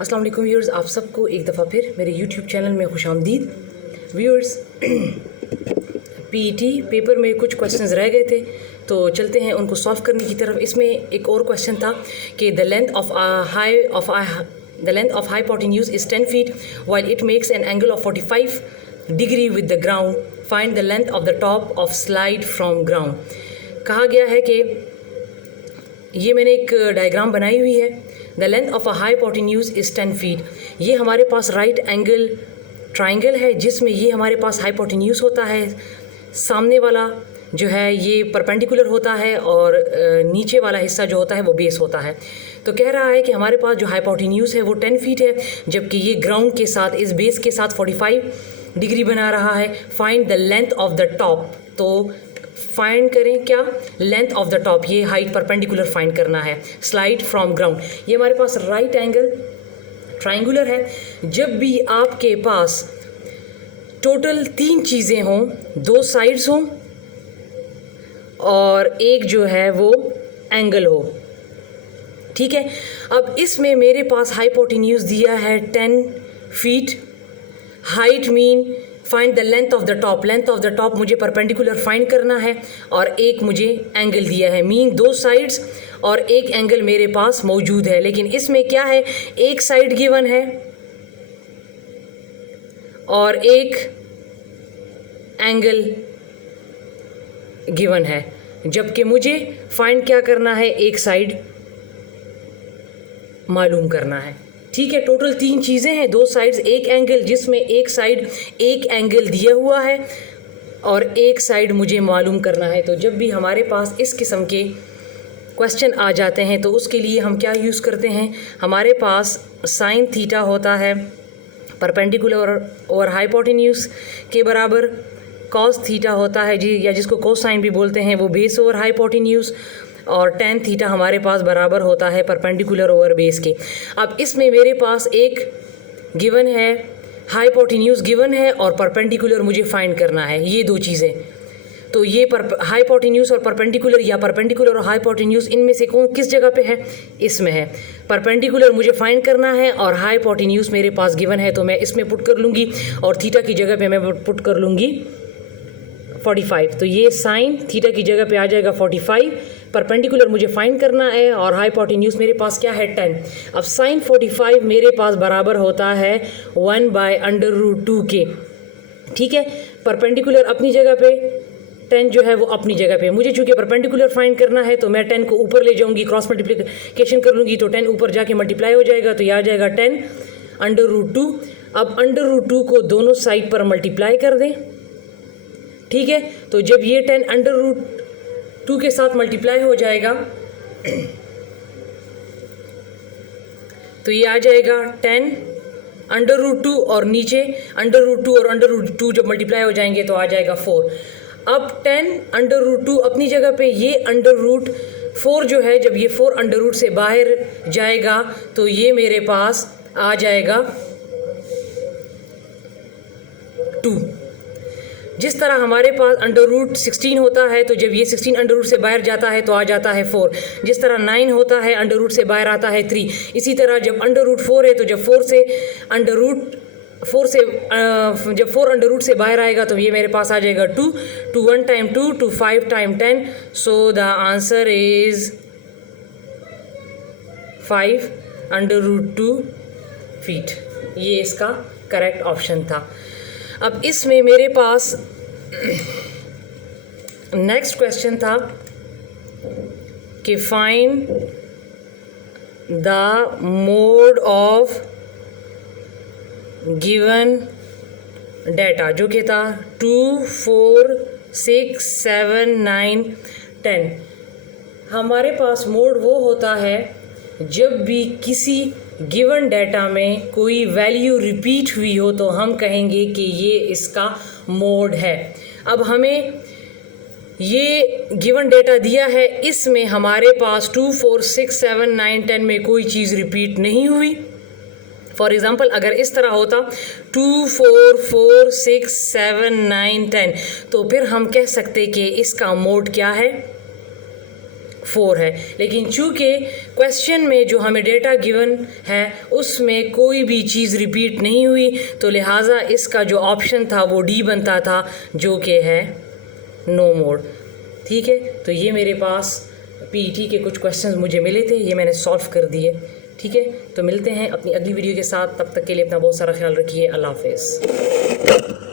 अस्सलाम वालेकुम व्यूअर्स, आप सबको एक दफ़ा फिर मेरे यूट्यूब चैनल में खुशामदीद। व्यूअर्स, पीईटी पेपर में कुछ क्वेश्चंस रह गए थे तो चलते हैं उनको सॉल्व करने की तरफ। इसमें एक और क्वेश्चन था कि the length of hypotenuse is 10 feet while it makes an angle of 45 degree with the ground. Find the length of the top of slide from ground. कहा गया है कि ये मैंने एक डायग्राम बनाई हुई है। The length of a hypotenuse is 10 feet। ये हमारे पास राइट एंगल ट्राइंगल है जिसमें ये हमारे पास हाइपोटेन्यूज होता है। सामने वाला जो है ये परपेंडिकुलर होता है और नीचे वाला हिस्सा जो होता है वो बेस होता है। तो कह रहा है कि हमारे पास जो हाइपोटेन्यूज है वो 10 feet है, जबकि ये ग्राउंड के साथ इस बेस के साथ 45 डिग्री बना रहा है। Find the length of the top. तो फाइंड करें क्या? लेंथ ऑफ द टॉप, ये हाइट परपेंडिकुलर फाइंड करना है। स्लाइड फ्रॉम ग्राउंड, ये हमारे पास राइट एंगल ट्राइंगुलर है। जब भी आपके पास टोटल 3 चीज़ें हों, 2 साइड्स हों और एक जो है वो एंगल हो, ठीक है। अब इसमें मेरे पास हाइपोटेन्यूज दिया है 10 feet। Height mean find the length of the top. Length of the top मुझे परपेंडिकुलर फाइंड करना है और एक मुझे एंगल दिया है, मीन 2 साइड्स और एक एंगल मेरे पास मौजूद है। लेकिन इसमें क्या है, एक साइड गिवन है और एक एंगल गिवन है, जबकि मुझे फाइंड क्या करना है, एक साइड मालूम करना है, ठीक है। टोटल 3 चीज़ें हैं, 2 साइड्स, एक एंगल, जिसमें एक साइड एक एंगल दिया हुआ है और एक साइड मुझे मालूम करना है। तो जब भी हमारे पास इस किस्म के क्वेश्चन आ जाते हैं तो उसके लिए हम क्या यूज़ करते हैं, हमारे पास साइन थीटा होता है परपेंडिकुलर और हाइपोटेन्यूज के बराबर। कॉस थीटा होता है जी, या जिसको कोसाइन भी बोलते हैं, वो बेस ओवर हाइपोटेन्यूज। और टेन थीटा हमारे पास बराबर होता है परपेंडिकुलर ओवर बेस के। अब इसमें मेरे पास एक गिवन है, हाइपोटेन्यूज गिवन है और परपेंडिकुलर मुझे फाइंड करना है, ये 2 चीज़ें। तो ये हाइपोटेन्यूज और परपेंडिकुलर, या परपेंडिकुलर और हाइपोटेन्यूज, इनमें से कौन किस जगह पे है? इसमें है। परपेंडिकुलर मुझे फाइंड करना है और हाइपोटेन्यूज मेरे पास गिवन है, तो मैं इसमें पुट कर लूँगी और थीटा की जगह पे मैं पुट कर लूँगी 45। तो ये साइन थीटा की जगह पे आ जाएगा 45। परपेंडिकुलर मुझे फाइंड करना है और हाइपोटेन्यूज मेरे पास क्या है, 10। अब साइन 45 मेरे पास बराबर होता है 1/√2 के, ठीक है। परपेंडिकुलर अपनी जगह पे, 10 जो है वो अपनी जगह पे। मुझे चूँकि परपेंडिकुलर फाइंड करना है तो मैं 10 को ऊपर ले जाऊंगी, क्रॉस मल्टीप्लिकेशन कर लूँगी, तो 10 ऊपर जाके मल्टीप्लाई हो जाएगा, तो ये आ जाएगा 10/√2। अब √2 को दोनों साइड पर मल्टीप्लाई कर दें, ठीक है। तो जब ये 10/√2 के साथ मल्टीप्लाई हो जाएगा तो ये आ जाएगा 10/√2 और नीचे √2 और √2 जब मल्टीप्लाई हो जाएंगे तो आ जाएगा 4। अब 10/√2 अपनी जगह पे, ये √4 जो है, जब ये 4 से बाहर जाएगा तो ये मेरे पास आ जाएगा 2। जिस तरह हमारे पास √16 होता है, तो जब ये 16 से बाहर जाता है तो आ जाता है 4। जिस तरह 9 होता है, √ से बाहर आता है 3। इसी तरह जब √4 है तो जब 4 जब 4 से बाहर आएगा तो ये मेरे पास आ जाएगा 2। 2 1 time 2, 2 5 time 10। So the answer is 5/√2 feet. ये इसका करेक्ट ऑप्शन था। अब इसमें मेरे पास नेक्स्ट क्वेश्चन था कि find the mode of given data, जो कि था 2 4 6 7 9 10। हमारे पास मोड वो होता है जब भी किसी गिवन डाटा में कोई वैल्यू रिपीट हुई हो तो हम कहेंगे कि ये इसका मोड है। अब हमें ये गिवन डेटा दिया है, इसमें हमारे पास 2 4 6 7 9 10 में कोई चीज़ रिपीट नहीं हुई। फॉर एग्ज़ाम्पल अगर इस तरह होता 2 4 4 6 7 9 10, तो फिर हम कह सकते कि इसका मोड क्या है, 4 है। लेकिन चूँकि क्वेश्चन में जो हमें डेटा गिवन है उसमें कोई भी चीज़ रिपीट नहीं हुई, तो लिहाजा इसका जो ऑप्शन था वो डी बनता था, जो कि है नो मोड। ठीक है, तो ये मेरे पास पीईटी के कुछ क्वेश्चंस मुझे मिले थे, ये मैंने सॉल्व कर दिए। ठीक है, तो मिलते हैं अपनी अगली वीडियो के साथ, तब तक के लिए अपना बहुत सारा ख्याल रखिए। अल्लाह हाफ़िज़।